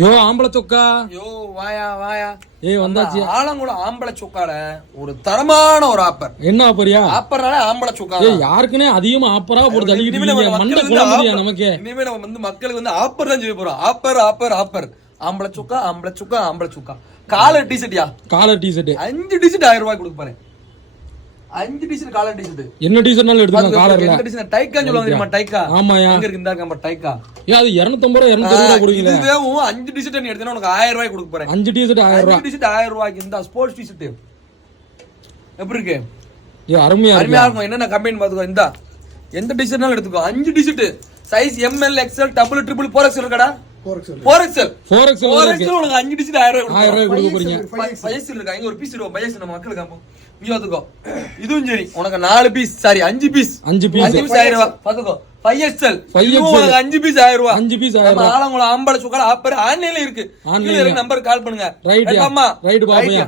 யோ ஆம்பளை சொக்கா, யோ வாயா வாயா. ஏய் வந்தாச்சு. ஆலங்குளம் ஆம்பளை சொக்கால ஒரு தரமான ஒரு ஆப்பர். என்ன ஆப்பரியா? ஆப்பர்னால ஆம்பளை சொக்கா. ஏய் யாருக்குனே அதிகமா ஆப்பரா போட்டு தள்ளிட்டு இருக்கீங்க. மண்டை குழம்புறியா நமக்கு? இனிமே நம்ம வந்து மக்களுக்கு வந்து ஆப்பர் தான் செய்ய போறோம். Offer offer offer. ஆம்பளை சொக்கா ஆம்பளை சொக்கா ஆம்பளை சொக்கா. காலர் டிஷர்ட்யா, காலர் டிஷர்ட் 5 டிஷர்ட் 1000 ரூபாய் கொடுக்க போறேன். 5 டிஷர்ட் காலர் டிஷர்ட். என்ன டிஷர்ட்னாலும் எடுத்துக்கலாம். காலர்ல என்ன டிஷர்ட்? டைக்கான்னு சொல்லுவாங்க தெரியுமா? டைக்கா. ஆமாயா. எங்க இருக்கு? இந்தாங்க நம்ம டைக்கா. ஏ அது 250 ரூபாய் 200 ரூபாய் கொடுக்கீங்க. இதுவும் 5 டிஷர்ட் நீ எடுத்தேன்னா உனக்கு 1000 ரூபாய் கொடுக்க போறேன். 5 டிஷர்ட் 1000 ரூபாய். 5 டிஷர்ட் 1000 ரூபாய்க்கு இந்த ஸ்போர்ட்ஸ் டிஷர்ட் எப்படி இருக்கு? ஏ அருமையா இருக்கும். என்னென்ன கம்பெனி பாத்துக்கோ. இந்த எந்த டிஷர்ட்னாலும் எடுத்துக்கோ. 5 t-shirt size ML XL double triple 4XL இருக்கடா. 4XL உனக்கு 5 டிஷர்ட் 1000 ரூபாய் கொடுக்க போறீங்க. 5XL இருக்கா? இங்க ஒரு பீஸ் இடுவோம். 5XL நம்ம மக்களுக்கு காப்போம். நீ பாத்துக்கோ. இதுவும் சரி உனக்கு 4 பீஸ் சாரி 5 பீஸ் 5 பீஸ் 1000 ரூபாய் பாத்துக்கோ. 5XL உனக்கு 5 பீஸ் 1000 ரூபாய். 5 பீஸ் 1000 ரூபாய். ஆலங்குளம் ஆம்பளை சொக்கால ஆப்பர் ஆன்லைன்ல இருக்கு. ஆன்லைன்ல நம்பர் கால் பண்ணுங்க. ரைட் அம்மா ரைட் பாப்பா.